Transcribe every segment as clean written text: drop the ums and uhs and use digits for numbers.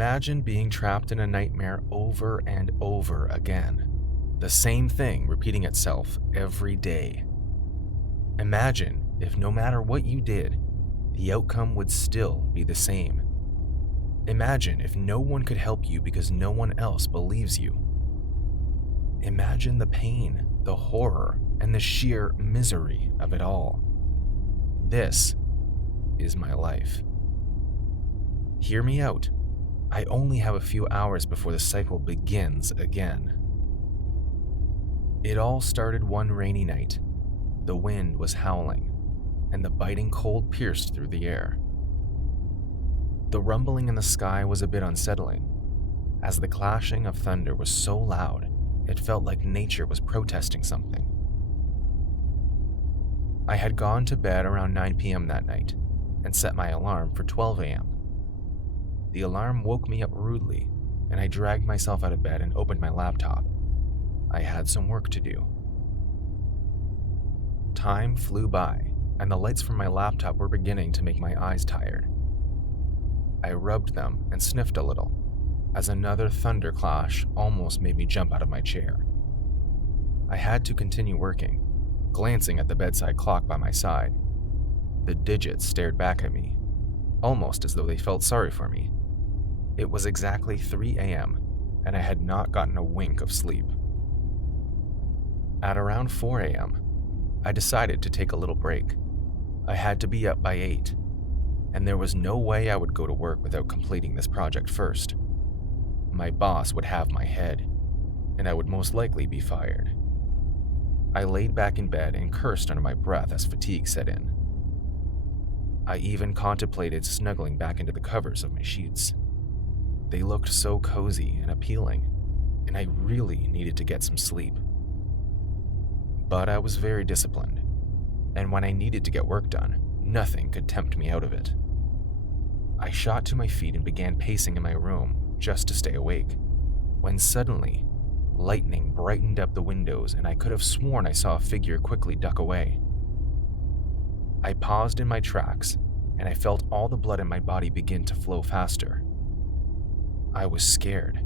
Imagine being trapped in a nightmare over and over again. The same thing repeating itself every day. Imagine if no matter what you did, the outcome would still be the same. Imagine if no one could help you because no one else believes you. Imagine the pain, the horror, and the sheer misery of it all. This is my life. Hear me out. I only have a few hours before the cycle begins again. It all started one rainy night. The wind was howling, and the biting cold pierced through the air. The rumbling in the sky was a bit unsettling, as the clashing of thunder was so loud it felt like nature was protesting something. I had gone to bed around 9 p.m. that night and set my alarm for 12 a.m. The alarm woke me up rudely, and I dragged myself out of bed and opened my laptop. I had some work to do. Time flew by, and the lights from my laptop were beginning to make my eyes tired. I rubbed them and sniffed a little, as another thunder clash almost made me jump out of my chair. I had to continue working, glancing at the bedside clock by my side. The digits stared back at me, almost as though they felt sorry for me. It was exactly 3 a.m., and I had not gotten a wink of sleep. At around 4 a.m., I decided to take a little break. I had to be up by 8, and there was no way I would go to work without completing this project first. My boss would have my head, and I would most likely be fired. I laid back in bed and cursed under my breath as fatigue set in. I even contemplated snuggling back into the covers of my sheets. They looked so cozy and appealing, and I really needed to get some sleep. But I was very disciplined, and when I needed to get work done, nothing could tempt me out of it. I shot to my feet and began pacing in my room just to stay awake, when suddenly, lightning brightened up the windows and I could have sworn I saw a figure quickly duck away. I paused in my tracks, and I felt all the blood in my body begin to flow faster. I was scared.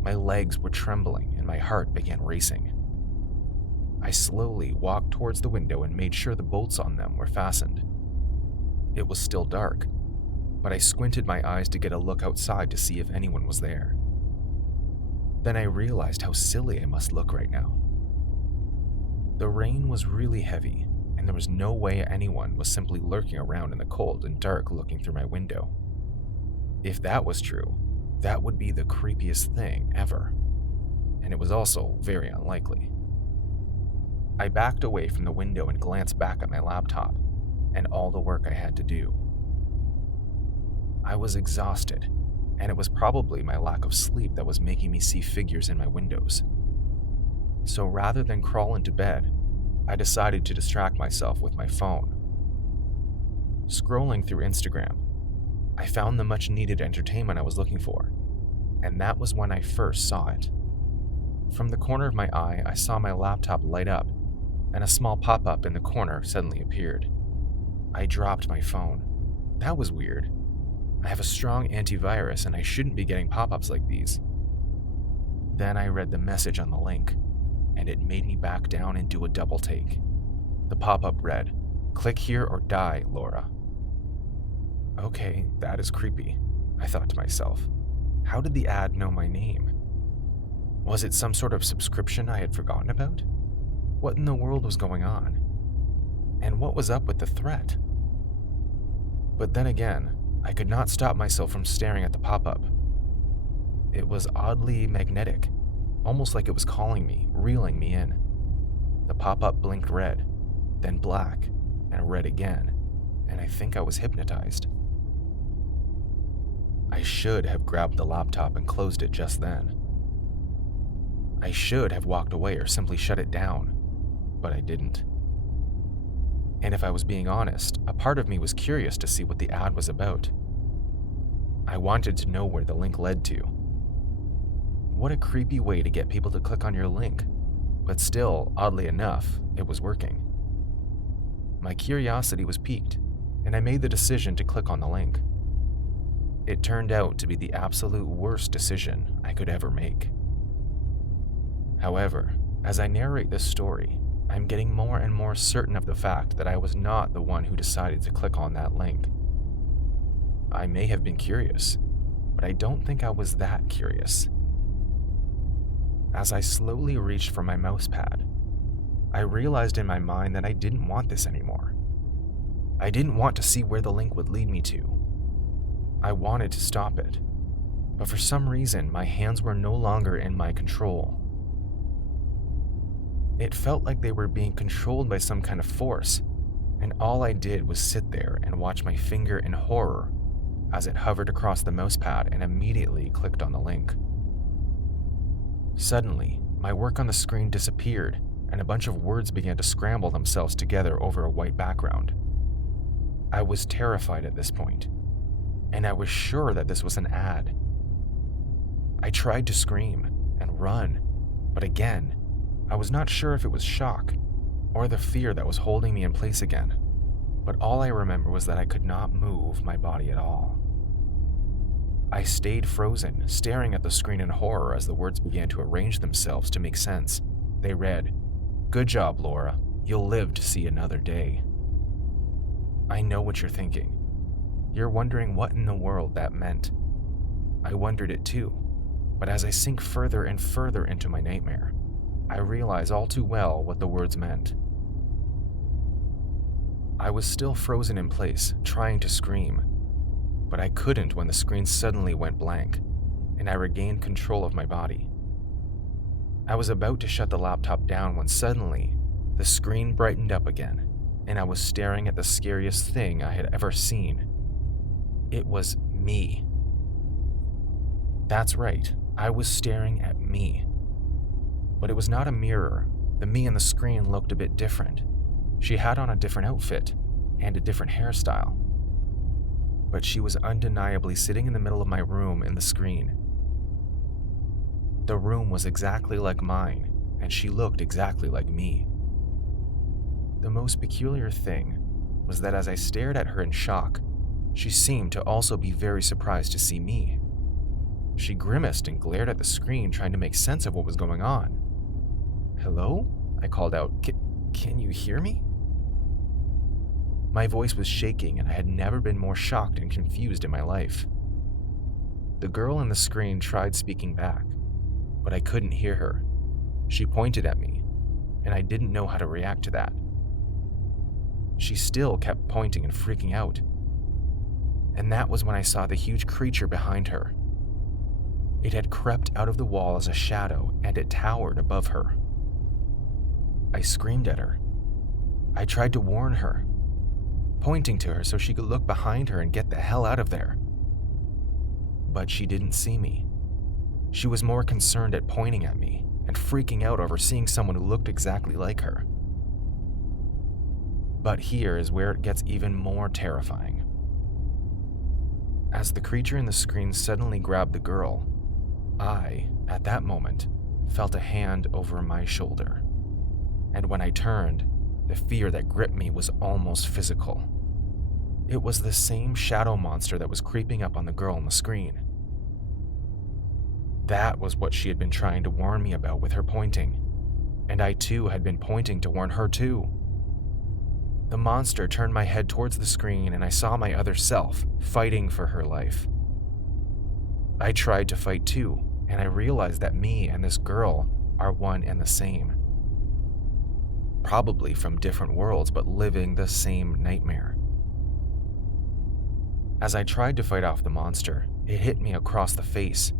My legs were trembling and my heart began racing. I slowly walked towards the window and made sure the bolts on them were fastened. It was still dark, but I squinted my eyes to get a look outside to see if anyone was there. Then I realized how silly I must look right now. The rain was really heavy, and there was no way anyone was simply lurking around in the cold and dark looking through my window. If that was true, that would be the creepiest thing ever, and it was also very unlikely. I backed away from the window and glanced back at my laptop and all the work I had to do. I was exhausted, and it was probably my lack of sleep that was making me see figures in my windows. So rather than crawl into bed, I decided to distract myself with my phone. Scrolling through Instagram, I found the much-needed entertainment I was looking for, and that was when I first saw it. From the corner of my eye, I saw my laptop light up, and a small pop-up in the corner suddenly appeared. I dropped my phone. That was weird. I have a strong antivirus, and I shouldn't be getting pop-ups like these. Then I read the message on the link, and it made me back down and do a double take. The pop-up read, "Click here or die, Laura." Okay, that is creepy, I thought to myself. How did the ad know my name? Was it some sort of subscription I had forgotten about? What in the world was going on? And what was up with the threat? But then again, I could not stop myself from staring at the pop-up. It was oddly magnetic, almost like it was calling me, reeling me in. The pop-up blinked red, then black, and red again, and I think I was hypnotized. I should have grabbed the laptop and closed it just then. I should have walked away or simply shut it down, but I didn't. And if I was being honest, a part of me was curious to see what the ad was about. I wanted to know where the link led to. What a creepy way to get people to click on your link, but still, oddly enough, it was working. My curiosity was piqued, and I made the decision to click on the link. It turned out to be the absolute worst decision I could ever make. However, as I narrate this story, I'm getting more and more certain of the fact that I was not the one who decided to click on that link. I may have been curious, but I don't think I was that curious. As I slowly reached for my mousepad, I realized in my mind that I didn't want this anymore. I didn't want to see where the link would lead me to. I wanted to stop it, but for some reason my hands were no longer in my control. It felt like they were being controlled by some kind of force, and all I did was sit there and watch my finger in horror as it hovered across the mousepad and immediately clicked on the link. Suddenly, my work on the screen disappeared and a bunch of words began to scramble themselves together over a white background. I was terrified at this point, and I was sure that this was an ad. I tried to scream and run, but again, I was not sure if it was shock or the fear that was holding me in place again, but all I remember was that I could not move my body at all. I stayed frozen, staring at the screen in horror as the words began to arrange themselves to make sense. They read, "Good job, Laura. You'll live to see another day." I know what you're thinking. You're wondering what in the world that meant. I wondered it too, but as I sink further and further into my nightmare, I realize all too well what the words meant. I was still frozen in place, trying to scream, but I couldn't when the screen suddenly went blank, and I regained control of my body. I was about to shut the laptop down when suddenly, the screen brightened up again, and I was staring at the scariest thing I had ever seen. It was me. That's right, I was staring at me. But it was not a mirror. The me on the screen looked a bit different. She had on a different outfit and a different hairstyle. But she was undeniably sitting in the middle of my room in the screen. The room was exactly like mine, and she looked exactly like me. The most peculiar thing was that as I stared at her in shock, she seemed to also be very surprised to see me. She grimaced and glared at the screen, trying to make sense of what was going on. "Hello?" I called out. Can you hear me?" My voice was shaking, and I had never been more shocked and confused in my life. The girl on the screen tried speaking back, but I couldn't hear her. She pointed at me, and I didn't know how to react to that. She still kept pointing and freaking out. And that was when I saw the huge creature behind her. It had crept out of the wall as a shadow, and it towered above her. I screamed at her. I tried to warn her, pointing to her so she could look behind her and get the hell out of there. But she didn't see me. She was more concerned at pointing at me and freaking out over seeing someone who looked exactly like her. But here is where it gets even more terrifying. As the creature in the screen suddenly grabbed the girl, I, at that moment, felt a hand over my shoulder. And when I turned, the fear that gripped me was almost physical. It was the same shadow monster that was creeping up on the girl on the screen. That was what she had been trying to warn me about with her pointing, and I too had been pointing to warn her too. The monster turned my head towards the screen, and I saw my other self fighting for her life. I tried to fight too, and I realized that me and this girl are one and the same. Probably from different worlds, but living the same nightmare. As I tried to fight off the monster, it hit me across the face,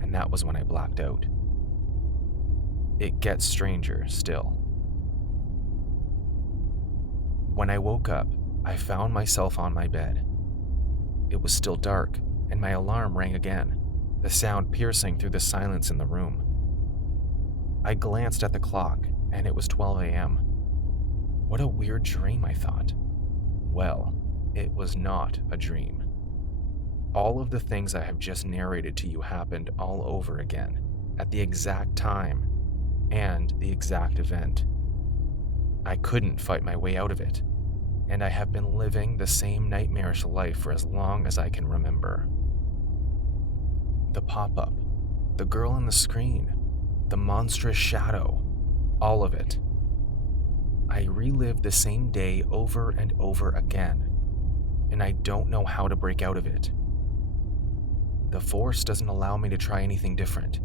and that was when I blacked out. It gets stranger still. When I woke up, I found myself on my bed. It was still dark, and my alarm rang again, the sound piercing through the silence in the room. I glanced at the clock, and it was 12 a.m. What a weird dream, I thought. Well, it was not a dream. All of the things I have just narrated to you happened all over again, at the exact time, and the exact event. I couldn't fight my way out of it, and I have been living the same nightmarish life for as long as I can remember. the pop up, the girl on the screen, the monstrous shadow, all of it. I relived the same day over and over again, and I don't know how to break out of it. The Force doesn't allow me to try anything different,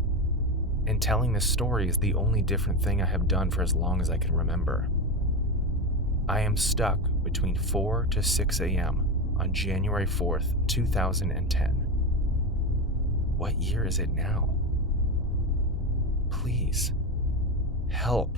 and telling this story is the only different thing I have done for as long as I can remember. I am stuck between 4 to 6 a.m. on January 4th, 2010. What year is it now? Please, help.